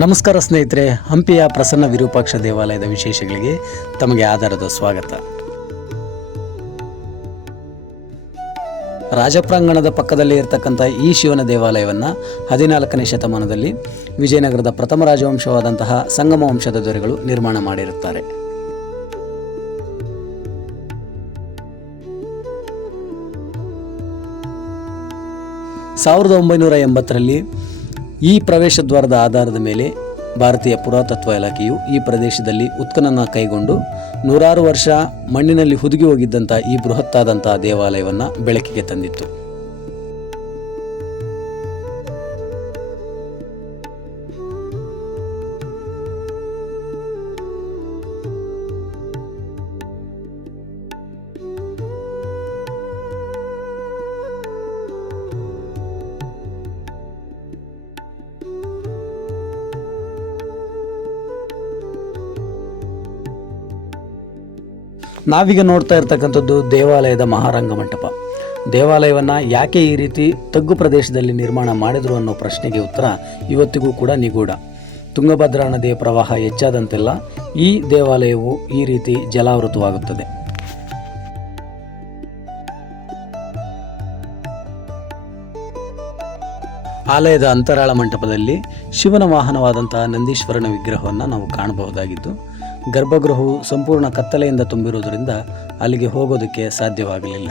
ನಮಸ್ಕಾರ ಸ್ನೇಹಿತರೆ, ಹಂಪಿಯ ಪ್ರಸನ್ನ ವಿರೂಪಾಕ್ಷ ದೇವಾಲಯದ ವಿಶೇಷಗಳಿಗೆ ತಮಗೆ ಆಧಾರದ ಸ್ವಾಗತ. ರಾಜಪ್ರಾಂಗಣದ ಪಕ್ಕದಲ್ಲಿ ಇರತಕ್ಕಂಥ ಈ ಶಿವನ ದೇವಾಲಯವನ್ನು 14ನೇ ಶತಮಾನದಲ್ಲಿ ವಿಜಯನಗರದ ಪ್ರಥಮ ರಾಜವಂಶವಾದಂತಹ ಸಂಗಮ ವಂಶದ ದೊರೆಗಳು ನಿರ್ಮಾಣ ಮಾಡಿರುತ್ತಾರೆ. ಸಾವಿರದ 1980ರಲ್ಲಿ ಈ ಪ್ರವೇಶ ದ್ವಾರದ ಆಧಾರದ ಮೇಲೆ ಭಾರತೀಯ ಪುರಾತತ್ವ ಇಲಾಖೆಯು ಈ ಪ್ರದೇಶದಲ್ಲಿ ಉತ್ಖನನ ಕೈಗೊಂಡು 100 ವರ್ಷ ಮಣ್ಣಿನಲ್ಲಿ ಹುದುಗಿ ಹೋಗಿದ್ದಂಥ ಈ ಬೃಹತ್ತಾದಂತಹ ದೇವಾಲಯವನ್ನು ಬೆಳಕಿಗೆ ತಂದಿತ್ತು. ನಾವೀಗ ನೋಡ್ತಾ ಇರ್ತಕ್ಕಂಥದ್ದು ದೇವಾಲಯದ ಮಹಾರಂಗ ಮಂಟಪ. ದೇವಾಲಯವನ್ನು ಯಾಕೆ ಈ ರೀತಿ ತಗ್ಗು ಪ್ರದೇಶದಲ್ಲಿ ನಿರ್ಮಾಣ ಮಾಡಿದ್ರು ಅನ್ನೋ ಪ್ರಶ್ನೆಗೆ ಉತ್ತರ ಇವತ್ತಿಗೂ ಕೂಡ ನಿಗೂಢ. ತುಂಗಭದ್ರಾ ನದಿಯ ಪ್ರವಾಹ ಹೆಚ್ಚಾದಂತೆಲ್ಲ ಈ ದೇವಾಲಯವು ಈ ರೀತಿ ಜಲಾವೃತವಾಗುತ್ತದೆ. ಆಲಯದ ಅಂತರಾಳ ಮಂಟಪದಲ್ಲಿ ಶಿವನ ವಾಹನವಾದಂತಹ ನಂದೀಶ್ವರನ ವಿಗ್ರಹವನ್ನು ನಾವು ಕಾಣಬಹುದಾಗಿದ್ದು, ಗರ್ಭಗೃಹವು ಸಂಪೂರ್ಣ ಕತ್ತಲೆಯಿಂದ ತುಂಬಿರುವುದರಿಂದ ಅಲ್ಲಿಗೆ ಹೋಗೋದಕ್ಕೆ ಸಾಧ್ಯವಾಗಲಿಲ್ಲ.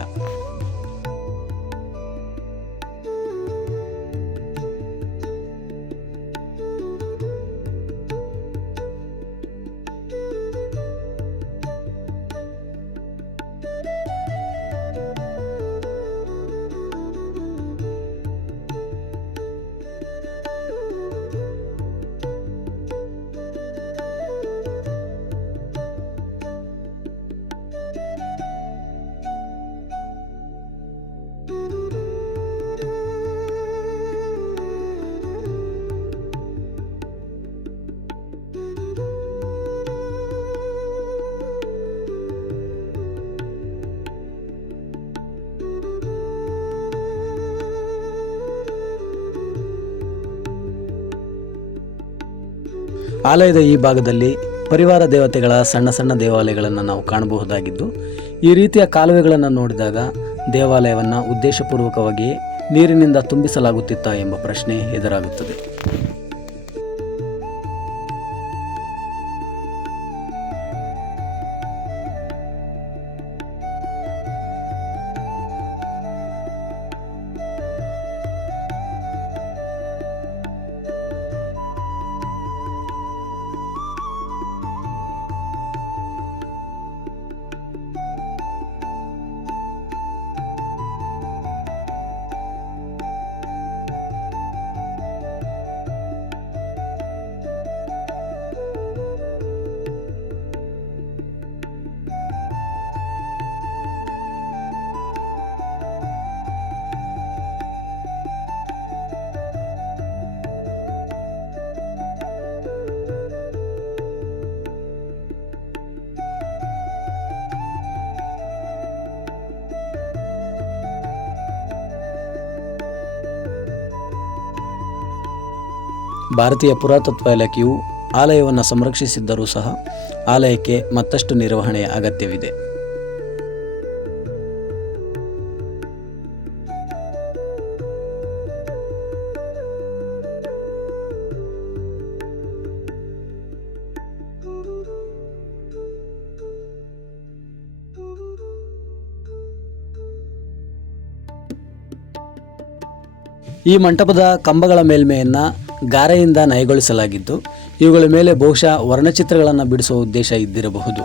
ಆಲಯದ ಈ ಭಾಗದಲ್ಲಿ ಪರಿವಾರ ದೇವತೆಗಳ ಸಣ್ಣ ಸಣ್ಣ ದೇವಾಲಯಗಳನ್ನು ನಾವು ಕಾಣಬಹುದಾಗಿದ್ದು, ಈ ರೀತಿಯ ಕಾಲುವೆಗಳನ್ನು ನೋಡಿದಾಗ ದೇವಾಲಯವನ್ನು ಉದ್ದೇಶಪೂರ್ವಕವಾಗಿ ನೀರಿನಿಂದ ತುಂಬಿಸಲಾಗುತ್ತಿತ್ತಾ ಎಂಬ ಪ್ರಶ್ನೆ ಎದುರಾಗುತ್ತದೆ. ಭಾರತೀಯ ಪುರಾತತ್ವ ಇಲಾಖೆಯು ಆಲಯವನ್ನು ಸಂರಕ್ಷಿಸಿದ್ದರೂ ಸಹ ಆಲಯಕ್ಕೆ ಮತ್ತಷ್ಟು ನಿರ್ವಹಣೆಯ ಅಗತ್ಯವಿದೆ. ಈ ಮಂಟಪದ ಕಂಬಗಳ ಮೇಲ್ಮೆಯನ್ನು ಗಾರೆಯಿಂದ ನಯಗೊಳಿಸಲಾಗಿದ್ದು, ಇವುಗಳ ಮೇಲೆ ಬಹುಶಃ ವರ್ಣಚಿತ್ರಗಳನ್ನು ಬಿಡಿಸುವ ಉದ್ದೇಶ ಇದ್ದಿರಬಹುದು.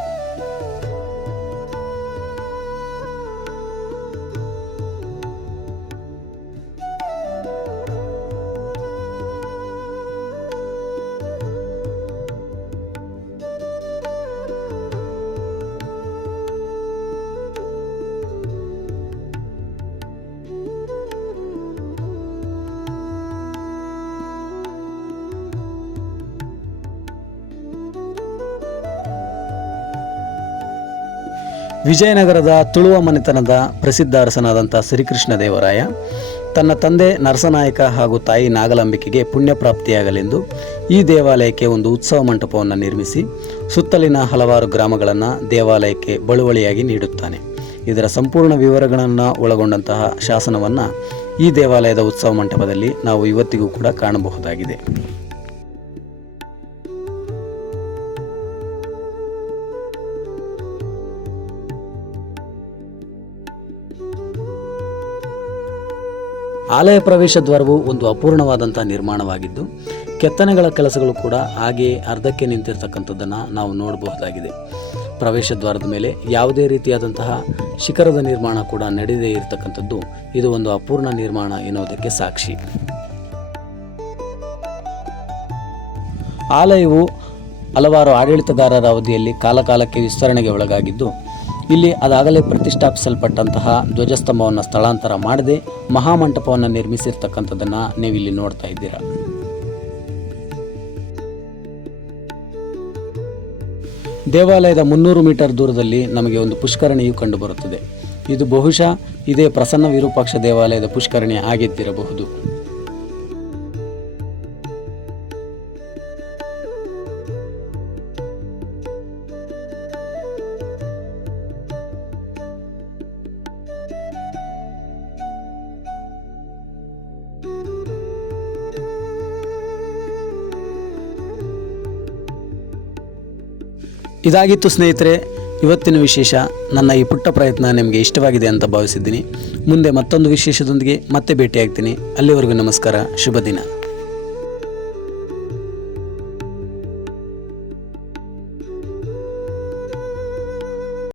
ವಿಜಯನಗರದ ತುಳುವ ಮನೆತನದ ಪ್ರಸಿದ್ಧ ಅರಸನಾದಂಥ ಶ್ರೀಕೃಷ್ಣ ದೇವರಾಯ ತನ್ನ ತಂದೆ ನರಸನಾಯಕ ಹಾಗೂ ತಾಯಿ ನಾಗಲಾಂಬಿಕೆಗೆ ಪುಣ್ಯ ಪ್ರಾಪ್ತಿಯಾಗಲೆಂದು ಈ ದೇವಾಲಯಕ್ಕೆ ಒಂದು ಉತ್ಸವ ಮಂಟಪವನ್ನು ನಿರ್ಮಿಸಿ ಸುತ್ತಲಿನ ಹಲವಾರು ಗ್ರಾಮಗಳನ್ನು ದೇವಾಲಯಕ್ಕೆ ಬಳುವಳಿಯಾಗಿ ನೀಡುತ್ತಾನೆ. ಇದರ ಸಂಪೂರ್ಣ ವಿವರಗಳನ್ನು ಒಳಗೊಂಡಂತಹ ಶಾಸನವನ್ನು ಈ ದೇವಾಲಯದ ಉತ್ಸವ ಮಂಟಪದಲ್ಲಿ ನಾವು ಇವತ್ತಿಗೂ ಕೂಡ ಕಾಣಬಹುದಾಗಿದೆ. ಆಲಯ ಪ್ರವೇಶ ದ್ವಾರವು ಒಂದು ಅಪೂರ್ಣವಾದಂಥ ನಿರ್ಮಾಣವಾಗಿದ್ದು ಕೆತ್ತನೆಗಳ ಕೆಲಸಗಳು ಕೂಡ ಹಾಗೆಯೇ ಅರ್ಧಕ್ಕೆ ನಿಂತಿರ್ತಕ್ಕಂಥದ್ದನ್ನು ನಾವು ನೋಡಬಹುದಾಗಿದೆ. ಪ್ರವೇಶ ದ್ವಾರದ ಮೇಲೆ ಯಾವುದೇ ರೀತಿಯಾದಂತಹ ಶಿಖರದ ನಿರ್ಮಾಣ ಕೂಡ ನಡೆದೇ ಇರತಕ್ಕಂಥದ್ದು ಇದು ಒಂದು ಅಪೂರ್ಣ ನಿರ್ಮಾಣ ಎನ್ನುವುದಕ್ಕೆ ಸಾಕ್ಷಿ. ಆಲಯವು ಹಲವಾರು ಆಡಳಿತಗಾರರ ಅವಧಿಯಲ್ಲಿ ಕಾಲಕಾಲಕ್ಕೆ ವಿಸ್ತರಣೆಗೆ ಒಳಗಾಗಿದ್ದು ಇಲ್ಲಿ ಅದಾಗಲೇ ಪ್ರತಿಷ್ಠಾಪಿಸಲ್ಪಟ್ಟಂತಹ ಧ್ವಜಸ್ತಂಭವನ್ನು ಸ್ಥಳಾಂತರ ಮಾಡದೆ ಮಹಾಮಂಟಪವನ್ನು ನಿರ್ಮಿಸಿರ್ತಕ್ಕಂಥದ್ದನ್ನು ನೀವಿಲ್ಲಿ ನೋಡ್ತಾ ಇದ್ದೀರಾ. ದೇವಾಲಯದ 300 ಮೀಟರ್ ದೂರದಲ್ಲಿ ನಮಗೆ ಒಂದು ಪುಷ್ಕರಣಿಯು ಕಂಡುಬರುತ್ತದೆ. ಇದು ಬಹುಶಃ ಇದೇ ಪ್ರಸನ್ನ ವಿರೂಪಾಕ್ಷ ದೇವಾಲಯದ ಪುಷ್ಕರಣಿ ಆಗಿದ್ದಿರಬಹುದು. ಇದಾಗಿತ್ತು ಸ್ನೇಹಿತರೆ ಇವತ್ತಿನ ವಿಶೇಷ. ನನ್ನ ಈ ಪುಟ್ಟ ಪ್ರಯತ್ನ ನಿಮಗೆ ಇಷ್ಟವಾಗಿದೆ ಅಂತ ಭಾವಿಸಿದ್ದೀನಿ. ಮುಂದೆ ಮತ್ತೊಂದು ವಿಶೇಷದೊಂದಿಗೆ ಮತ್ತೆ ಭೇಟಿಯಾಗ್ತೀನಿ. ಅಲ್ಲಿವರೆಗೂ ನಮಸ್ಕಾರ, ಶುಭ ದಿನ.